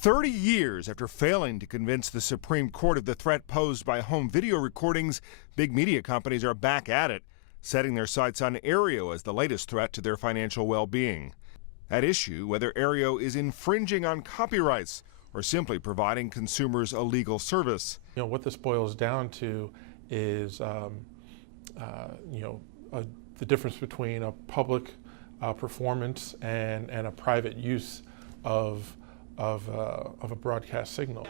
30 years after failing to convince the Supreme Court of the threat posed by home video recordings, big media companies are back at it, setting their sights on AEREO as the latest threat to their financial well-being. At issue, whether AEREO is infringing on copyrights or simply providing consumers a legal service. What this boils down to is, the difference between a public performance and a private use of a broadcast signal.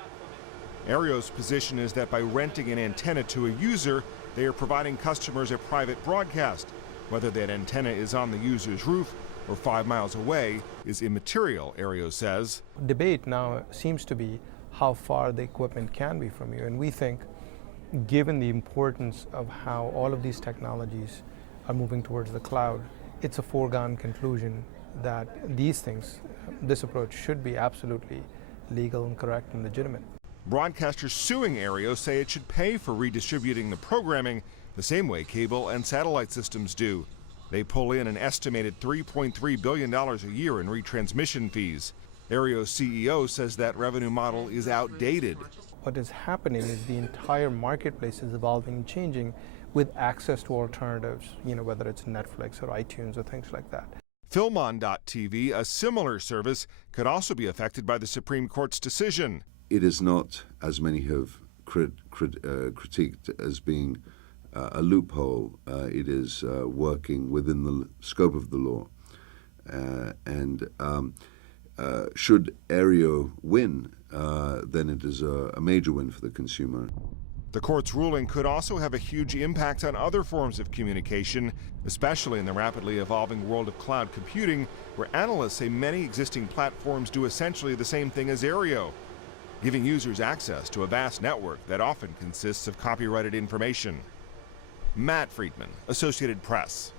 AEREO'S position is that by renting an antenna to a user, they are providing customers a private broadcast. Whether that antenna is on the user's roof or 5 miles away is immaterial, AEREO says. Debate now seems to be how far the equipment can be from you, and we think, given the importance of how all of these technologies are moving towards the cloud, it's a foregone conclusion that these things, this approach should be absolutely legal and correct and legitimate. Broadcasters suing AEREO say it should pay for redistributing the programming the same way cable and satellite systems do. They pull in an estimated $3.3 billion a year in retransmission fees. AEREO's CEO says that revenue model is outdated. What is happening is the entire marketplace is evolving and changing with access to alternatives, whether it's Netflix or iTunes or things like that. Filmon.tv, a similar service, could also be affected by the Supreme Court's decision. It is not, as many have critiqued, as being a loophole. It is working within the scope of the law. Should AEREO win, then it is a major win for the consumer. The court's ruling could also have a huge impact on other forms of communication, especially in the rapidly evolving world of cloud computing, where analysts say many existing platforms do essentially the same thing as AEREO, giving users access to a vast network that often consists of copyrighted information. Matt Friedman, Associated Press.